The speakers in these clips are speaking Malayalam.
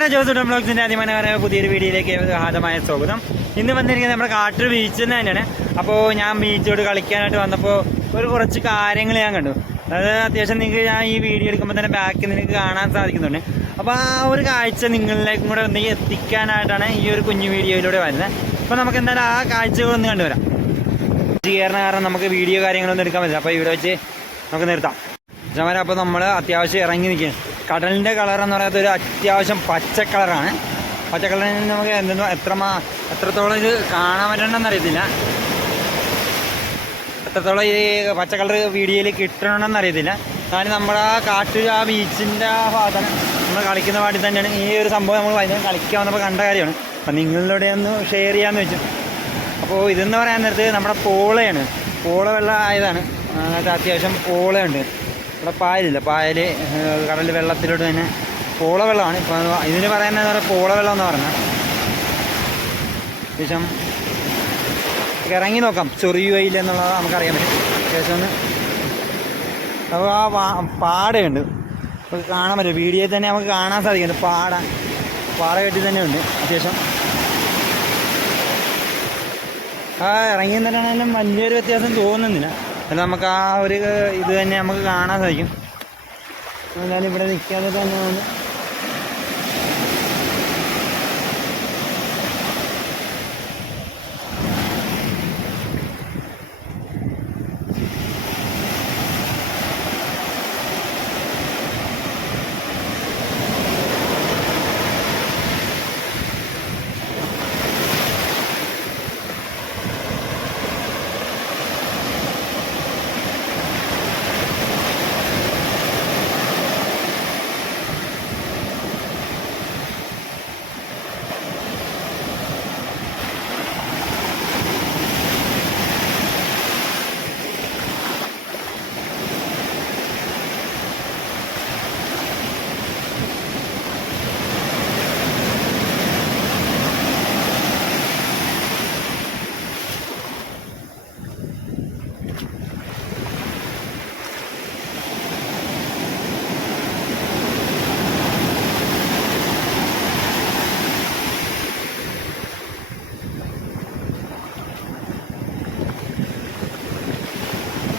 ചമര ജോസ് ബ്ലോഗ്സിന്റെ പറയുന്ന പുതിയൊരു വീഡിയോയിലേക്ക് ഹാദമായ സ്വാഗതം. ഇന്ന് വന്നിരിക്കുന്നത് നമ്മുടെ കാട്ടിൽ ബീച്ചിൽ നിന്ന് തന്നെയാണ്. അപ്പോൾ ഞാൻ ബീച്ചോട് കളിക്കാനായിട്ട് വന്നപ്പോൾ ഒരു കുറച്ച് കാര്യങ്ങൾ ഞാൻ കണ്ടു. അതായത് അത്യാവശ്യം നിങ്ങൾ ഞാൻ ഈ വീഡിയോ എടുക്കുമ്പോൾ തന്നെ ബാക്കിൽ നിങ്ങൾക്ക് കാണാൻ സാധിക്കുന്നുണ്ട്. അപ്പോൾ ആ ഒരു കാഴ്ച നിങ്ങളിലേക്കും കൂടെ ഒന്ന് എത്തിക്കാനായിട്ടാണ് ഈ ഒരു കുഞ്ഞു വീഡിയോയിലൂടെ വരുന്നത്. അപ്പോൾ നമുക്ക് എന്തായാലും ആ കാഴ്ചകൾ ഒന്ന് കണ്ടുവരാം. കയറുന്ന കാരണം നമുക്ക് വീഡിയോ കാര്യങ്ങളൊന്നും എടുക്കാൻ പറ്റില്ല. അപ്പോൾ ഇവിടെ വെച്ച് നമുക്ക് നിർത്താം. ചമര അപ്പോൾ നമ്മൾ അത്യാവശ്യം ഇറങ്ങി നിൽക്കുകയാണ്. കടലിന്റെ കളർ എന്ന് പറയുന്നത് ഒരു അത്യാവശ്യം പച്ച കളറാണ്. പച്ച കളറിന് നമുക്ക് എന്തെന്നോ എത്ര മാ എത്രത്തോളം ഇത് കാണാൻ പറ്റണമെന്ന് അറിയത്തില്ല. എത്രത്തോളം ഈ പച്ച കളർ വീഡിയോയിൽ കിട്ടണമെന്ന് അറിയത്തില്ല. കാരണം നമ്മുടെ ആ കാട്ടിൽ ആ ബീച്ചിന്റെ ആ ഭാഗത്താണ് നമ്മൾ കളിക്കുന്ന പാട്ടിൽ തന്നെയാണ് ഈ ഒരു സംഭവം നമ്മൾ വൈകുന്നേരം കളിക്കാൻ വന്നപ്പോൾ കണ്ട കാര്യമാണ്. അപ്പം നിങ്ങളിലൂടെ ഒന്ന് ഷെയർ ചെയ്യാമെന്ന് വെച്ചു. അപ്പോൾ ഇതെന്ന് പറയാൻ നേരത്ത് നമ്മുടെ പോളയാണ്. പോള വെള്ളം ആയതാണ് അങ്ങനത്തെ അത്യാവശ്യം പോളയുണ്ട്. ഇവിടെ പായലില്ല. പായൽ കടൽ വെള്ളത്തിലോട്ട് തന്നെ പോള വെള്ളമാണ്. ഇപ്പോൾ ഇതിന് പറയുന്നത് പറയുക പോള വെള്ളം എന്ന് പറഞ്ഞാൽ അത്യാവശ്യം ഇറങ്ങി നോക്കാം. ചൊറിയുകയില്ല എന്നുള്ളത് നമുക്കറിയാൻ പറ്റും. അത്യാവശ്യം ഒന്ന് അപ്പോൾ ആ പാടയുണ്ട്. നമുക്ക് കാണാൻ പറ്റും. വീഡിയോയിൽ തന്നെ നമുക്ക് കാണാൻ സാധിക്കുന്നുണ്ട് പാട പാട കെട്ടി തന്നെ ഉണ്ട് ആ ഇറങ്ങി തന്നെയാണെങ്കിലും വലിയൊരു വ്യത്യാസം തോന്നുന്നില്ല. എന്നാൽ നമുക്ക് ആ ഒരു ഇത് തന്നെ നമുക്ക് കാണാൻ സാധിക്കും. ഇവിടെ നിൽക്കാതെ തന്നെ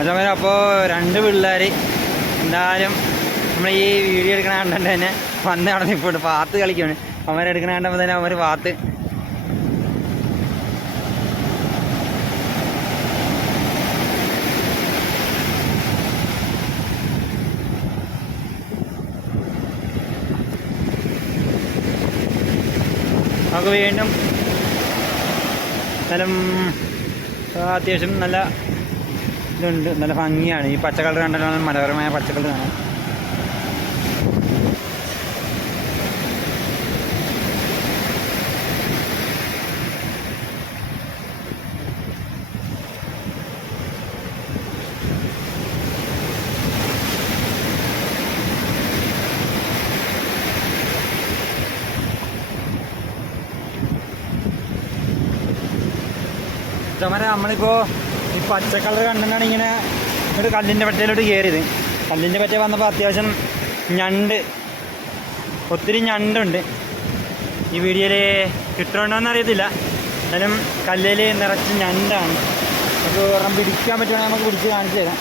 അതേപോലെ അപ്പോൾ രണ്ട് പിള്ളേർ എന്തായാലും നമ്മൾ ഈ വീഡിയോ എടുക്കണ കണ്ടിട്ട് തന്നെ വന്ന് അവിടെ നിൽപ്പുണ്ട് പാത്ത് കളിക്കുകയാണ് അവരെടുക്കണ കണ്ടപ്പോൾ തന്നെ അവർ പാത്ത്. നമുക്ക് വീണ്ടും സ്ഥലം അത്യാവശ്യം നല്ല ഇതുണ്ട്. നല്ല ഭംഗിയാണ്. ഈ പച്ച കളർ കണ്ടാലാണ് മനോഹരമായ പച്ച കളറാണ് ചമര നമ്മളിപ്പോൾ പച്ച കളർ കണ്ടിട്ടാണ് ഇങ്ങനെ ഒരു കല്ലിന്റെ പറ്റയിലോട്ട് കയറിയത്. കല്ലിന്റെ പറ്റ വന്നപ്പോൾ അത്യാവശ്യം ഞണ്ട് ഒത്തിരി ഞണ്ടുണ്ട്. ഈ വീഡിയോയിൽ കിട്ടുന്നുണ്ടോ അറിയത്തില്ല. എന്നാലും കല്ലിൽ നിറച്ച് ഞണ്ടാണ്. നമുക്ക് ഒരെണ്ണം പിടിക്കാൻ പറ്റുവാണെങ്കിൽ നമുക്ക് പിടിച്ച് കാണിച്ചു തരാം.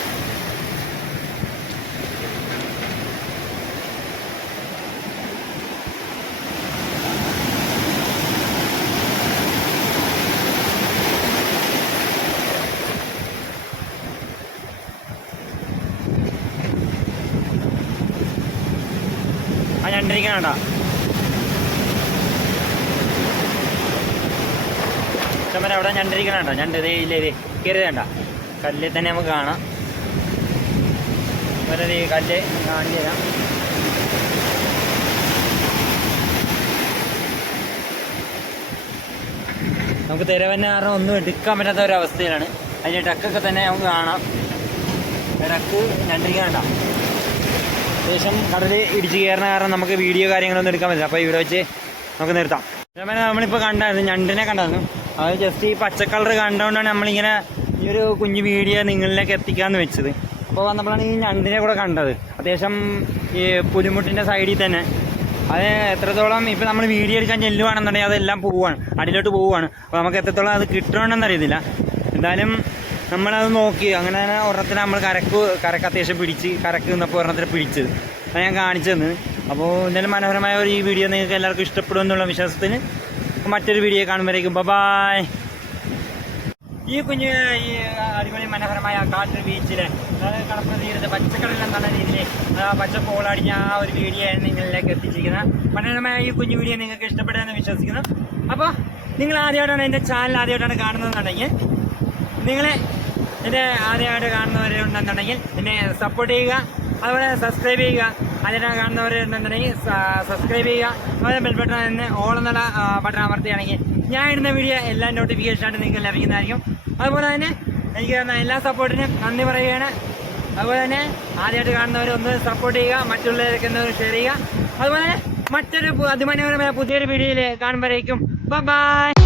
ആ ചുമര അവിടെ ഞണ്ടിരിക്കണ ഞണ്ട് ഇതേ ഇല്ല ഇതേ കയറി വേണ്ട കല്ലിൽ തന്നെ നമുക്ക് കാണാം. ഒരു കല്ല് കാണിച്ചു തരാം നമുക്ക് തിരവന്നെ കാരണം ഒന്നും എടുക്കാൻ പറ്റാത്ത ഒരവസ്ഥയിലാണ് അതിന്റെ ടക്കൊക്കെ തന്നെ നമുക്ക് കാണാം. ടക്ക് ഞണ്ടിരിക്കണ ശേഷം കടൽ ഇടിച്ച് കയറുന്ന കാരണം നമുക്ക് വീഡിയോ കാര്യങ്ങളൊന്നും എടുക്കാൻ പറ്റില്ല. അപ്പോൾ ഇവിടെ വെച്ച് നമുക്ക് നിർത്താം. അതേപോലെ നമ്മളിപ്പോൾ കണ്ടായിരുന്നു ഞണ്ടിനെ കണ്ടായിരുന്നു അത് ജസ്റ്റ് ഈ പച്ച കളർ കണ്ടുകൊണ്ടാണ് നമ്മളിങ്ങനെ ഈ ഒരു കുഞ്ഞു വീഡിയോ നിങ്ങളിലേക്ക് എത്തിക്കാമെന്ന് വെച്ചത്. അപ്പോൾ വന്നപ്പോഴാണ് ഈ ഞണ്ടിനെ കൂടെ കണ്ടത്. അത്യാവശ്യം ഈ പുലിമുട്ടിന്റെ സൈഡിൽ തന്നെ. അത് എത്രത്തോളം ഇപ്പം നമ്മൾ വീഡിയോ എടുക്കാൻ ചെല്ലുവാണെന്നുണ്ടെങ്കിൽ അതെല്ലാം പോവുകയാണ്. അടിയിലോട്ട് പോവുകയാണ്. അപ്പോൾ നമുക്ക് എത്രത്തോളം അത് കിട്ടണമെന്നറിയത്തില്ല എന്തായാലും നമ്മളത് നോക്കി അങ്ങനെ തന്നെ ഒരെണ്ണത്തിന് നമ്മൾ കരക്ക് കരക്ക് അത്യാവശ്യം പിടിച്ച് കരക്ക് നിന്നപ്പോൾ ഒരെണ്ണത്തിന് പിടിച്ചത്. അത് ഞാൻ കാണിച്ചു തന്നു അപ്പോൾ എന്തായാലും മനോഹരമായ ഒരു ഈ വീഡിയോ നിങ്ങൾക്ക് എല്ലാവർക്കും ഇഷ്ടപ്പെടും എന്നുള്ള വിശ്വാസത്തിന് മറ്റൊരു വീഡിയോ കാണുമ്പോഴേക്കും. ബബായ് ഈ കുഞ്ഞ് ഈ അടിപൊളി മനോഹരമായ കാട്ടിൽ ബീച്ചിലെ അതായത് കടപ്പുറ തീരത്ത് പച്ചക്കടൽ എന്നുള്ള രീതിയിൽ പച്ച പോളടിഞ്ഞ ആ ഒരു വീഡിയോ ആണ് നിങ്ങളിലേക്ക് എത്തിച്ചിരിക്കുന്നത്. മനോഹരമായ ഈ കുഞ്ഞു വീഡിയോ നിങ്ങൾക്ക് ഇഷ്ടപ്പെടുമെന്ന് വിശ്വസിക്കുന്നു. അപ്പോൾ നിങ്ങൾ ആദ്യമായിട്ടാണ് എന്റെ ചാനൽ ആദ്യമായിട്ടാണ് കാണുന്നതെന്നുണ്ടെങ്കിൽ നിങ്ങളെ എന്റെ ആദ്യമായിട്ട് കാണുന്നവരെ ഉണ്ടെന്നുണ്ടെങ്കിൽ എന്നെ സപ്പോർട്ട് ചെയ്യുക. അതുപോലെ സബ്സ്ക്രൈബ് ചെയ്യുക. ആദ്യമായിട്ട് കാണുന്നവരുണ്ടെന്നുണ്ടെങ്കിൽ സബ്സ്ക്രൈബ് ചെയ്യുക. അതുപോലെ ബെൽബട്ടൺ തന്നെ ഓൾ എന്നുള്ള ബട്ടൺ അമർത്തുകയാണെങ്കിൽ ഞാൻ ഇടുന്ന വീഡിയോ എല്ലാ നോട്ടിഫിക്കേഷനായിട്ട് നിങ്ങൾക്ക് ലഭിക്കുന്നതായിരിക്കും. അതുപോലെ തന്നെ എനിക്ക് തന്ന എല്ലാ സപ്പോർട്ടിനും നന്ദി പറയുകയാണ്. അതുപോലെ തന്നെ ആദ്യമായിട്ട് കാണുന്നവർ ഒന്ന് സപ്പോർട്ട് ചെയ്യുക. മറ്റുള്ളവരൊക്കെ ഒന്ന് ഷെയർ ചെയ്യുക. അതുപോലെ മറ്റൊരു അതിമനോഹരമായ പുതിയൊരു വീഡിയോയിൽ കാണുമ്പോഴേക്കും. ബൈ